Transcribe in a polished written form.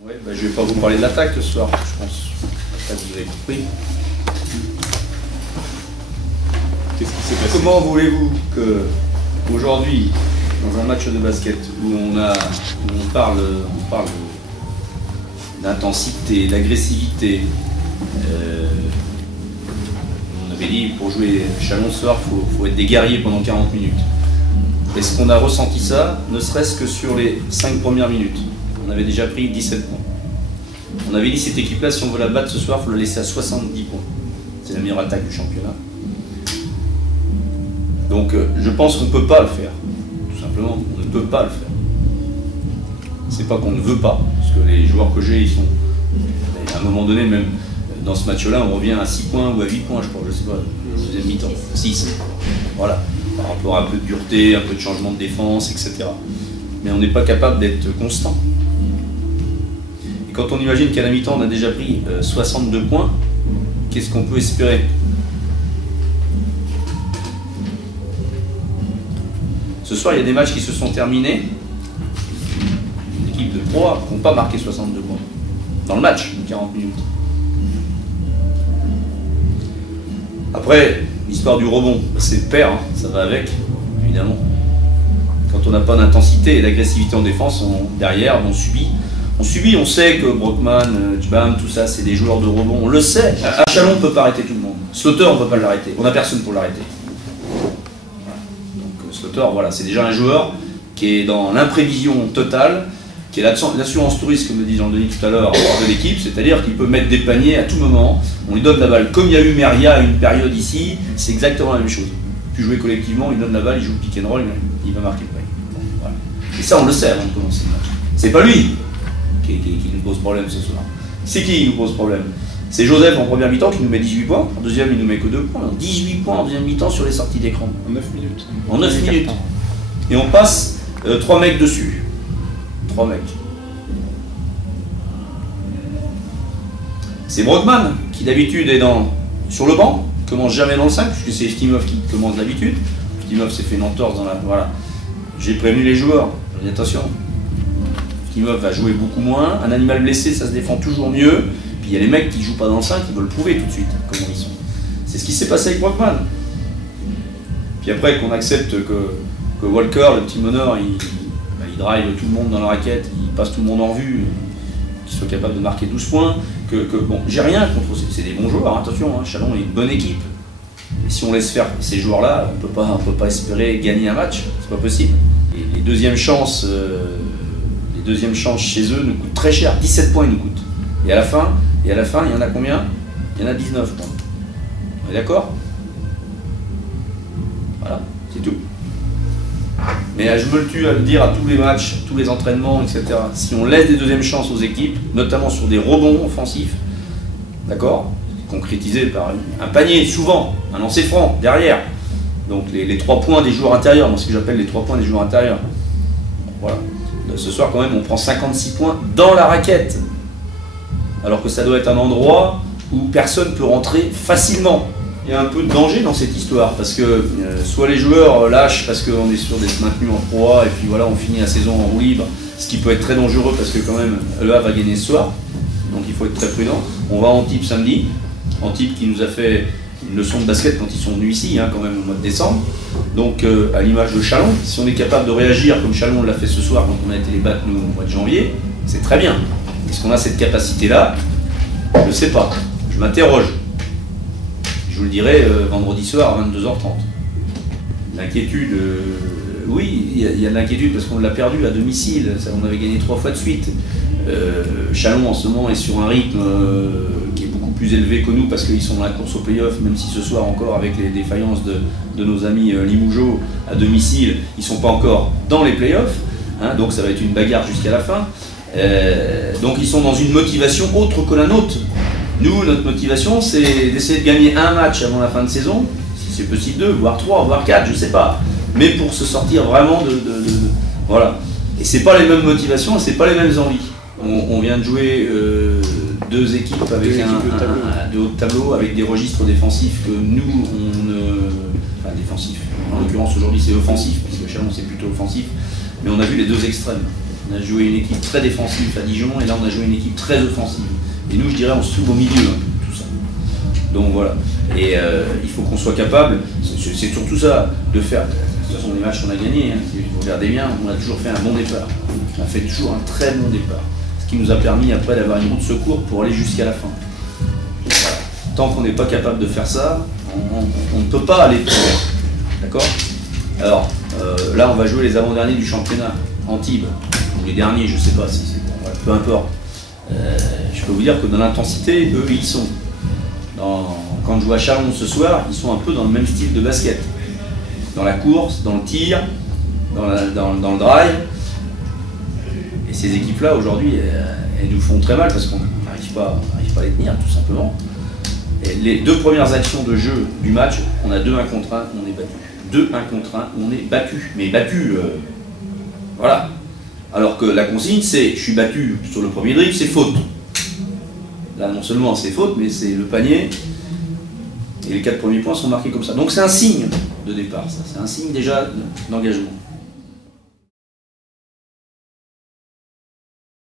Ouais, bah, je ne vais pas vous parler de l'attaque ce soir, je pense. L'attaque, vous avez compris. Qu'est-ce qui s'est passé? Comment voulez-vous que aujourd'hui, dans un match de basket où on parle d'intensité, d'agressivité, on avait dit pour jouer Chalon ce soir, il faut être des guerriers pendant 40 minutes. Est-ce qu'on a ressenti ça, ne serait-ce que sur les 5 premières minutes? On avait déjà pris 17 points. On avait dit cette équipe-là, si on veut la battre ce soir, il faut la laisser à 70 points. C'est la meilleure attaque du championnat. Donc je pense qu'on ne peut pas le faire. Tout simplement, on ne peut pas le faire. C'est pas qu'on ne veut pas, parce que les joueurs que j'ai, ils sont... À un moment donné, même dans ce match-là, on revient à 6 points ou à 8 points, je crois, je sais pas, deuxième mi-temps. 6. Voilà. Par rapport à un peu de dureté, un peu de changement de défense, etc. Mais on n'est pas capable d'être constant. Et quand on imagine qu'à la mi-temps, on a déjà pris 62 points, qu'est-ce qu'on peut espérer? Ce soir, il y a des matchs qui se sont terminés. Une équipe de Pro A qui n'ont pas marqué 62 points. Dans le match, de 40 minutes. Après, l'histoire du rebond, c'est le père, hein, ça va avec, évidemment. Quand on n'a pas d'intensité et d'agressivité en défense, derrière, on subit. On sait que Brockman, Tubam, tout ça, c'est des joueurs de rebond, on le sait. À Chalon, on ne peut pas arrêter tout le monde. Slaughter, on ne peut pas l'arrêter. On n'a personne pour l'arrêter. Slaughter, voilà, c'est déjà un joueur qui est dans l'imprévision totale, qui est l'assurance touriste, comme le dit Jean-Denis tout à l'heure, de l'équipe, c'est-à-dire qu'il peut mettre des paniers à tout moment, on lui donne la balle. Comme il y a eu Meria à une période ici, c'est exactement la même chose. Puis jouer collectivement, il donne la balle, il joue le pick and roll, il va marquer le panier. Bon, voilà. Et ça, on le sait avant de commencer le match. C'est pas lui qui nous pose problème ce soir. C'est qui nous pose problème? C'est Joseph en première mi-temps qui nous met 18 points, en deuxième il nous met que 2 points, 18 points en deuxième mi-temps sur les sorties d'écran. En 9 minutes. En 9 minutes. Et on passe 3 mecs dessus. 3 mecs. C'est Brockman qui d'habitude est sur le banc, commence jamais dans le 5, puisque c'est Eftimov qui commence d'habitude. Eftimov s'est fait une entorse dans la... Voilà. J'ai prévenu les joueurs, j'ai dit attention. Eftimov va jouer beaucoup moins, un animal blessé ça se défend toujours mieux. Il y a les mecs qui ne jouent pas dans le 5, qui veulent prouver tout de suite comment ils sont. C'est ce qui s'est passé avec Brockman. Puis après qu'on accepte que Walker, le petit meneur, il drive tout le monde dans la raquette, il passe tout le monde en vue, qu'il soit capable de marquer 12 points, bon, j'ai rien contre, c'est des bons joueurs, attention, hein, Chalon est une bonne équipe. Et si on laisse faire ces joueurs-là, on peut pas espérer gagner un match, c'est pas possible. Et les deuxièmes chances chez eux nous coûtent très cher, 17 points ils nous coûtent. Et à la fin, il y en a combien? Il y en a 19 points. On est d'accord? Voilà, c'est tout. Mais je me le tue à le dire à tous les matchs, tous les entraînements, etc. Si on laisse des deuxièmes chances aux équipes, notamment sur des rebonds offensifs, d'accord? Concrétisé par un panier, souvent, un lancer franc, derrière. Donc les 3 points des joueurs intérieurs, moi ce que j'appelle les 3 points des joueurs intérieurs. Voilà. Ce soir quand même, on prend 56 points dans la raquette. Alors que ça doit être un endroit où personne ne peut rentrer facilement. Il y a un peu de danger dans cette histoire, parce que soit les joueurs lâchent parce qu'on est sûr d'être maintenus en Pro A, et puis voilà, on finit la saison en roue libre, ce qui peut être très dangereux parce que quand même, le A va gagner ce soir, donc il faut être très prudent. On va à Antibes samedi, Antibes qui nous a fait une leçon de basket quand ils sont venus ici, hein, quand même au mois de décembre. Donc à l'image de Chalon, si on est capable de réagir comme Chalon l'a fait ce soir quand on a été les battre nous au mois de janvier, c'est très bien. Est-ce qu'on a cette capacité-là? Je ne sais pas. Je m'interroge. Je vous le dirai vendredi soir à 22h30. L'inquiétude, oui, il y a de l'inquiétude parce qu'on l'a perdu à domicile. On avait gagné 3 fois de suite. Chalon en ce moment est sur un rythme qui est beaucoup plus élevé que nous parce qu'ils sont dans la course au play-off, même si ce soir encore avec les défaillances de nos amis Limougeot à domicile, ils ne sont pas encore dans les play-offs. Hein, donc ça va être une bagarre jusqu'à la fin. Donc ils sont dans une motivation autre que la nôtre. Nous, notre motivation, c'est d'essayer de gagner un match avant la fin de saison, si c'est possible 2, voire 3, voire 4, je ne sais pas. Mais pour se sortir vraiment voilà. Et c'est pas les mêmes motivations, c'est pas les mêmes envies. On vient de jouer 2 équipes avec de haut de tableau, avec des registres défensifs que nous, enfin défensifs. En l'occurrence aujourd'hui c'est offensif, puisque Chalon c'est plutôt offensif. Mais on a vu les 2 extrêmes. On a joué une équipe très défensive à Dijon et là on a joué une équipe très offensive. Et nous je dirais on se trouve au milieu tout ça. Donc voilà. Et il faut qu'on soit capable, c'est surtout ça, de faire. De toute façon les matchs qu'on a gagnés, hein, si vous regardez bien, on a toujours fait un bon départ. On a fait toujours un très bon départ. Ce qui nous a permis après d'avoir une roue de secours pour aller jusqu'à la fin. Voilà. Tant qu'on n'est pas capable de faire ça, on ne peut pas aller plus loin. D'accord? Alors, là on va jouer les avant-derniers du championnat, Antibes, ou les derniers, je ne sais pas si c'est bon, voilà, peu importe. Je peux vous dire que dans l'intensité, eux ils sont. Quand je joue à Chalon ce soir, ils sont un peu dans le même style de basket. Dans la course, dans le tir, dans le drive. Et ces équipes-là, aujourd'hui, elles nous font très mal parce qu'on n'arrive pas à les tenir, tout simplement. Et les 2 premières actions de jeu du match, on a 2-1 contre 1, on est battu. 2-1 contre 1, on est battu. Mais battu, voilà. Alors que la consigne, c'est je suis battu sur le premier dribble, c'est faute. Là, non seulement c'est faute, mais c'est le panier. Et les 4 premiers points sont marqués comme ça. Donc c'est un signe de départ, ça. C'est un signe déjà d'engagement.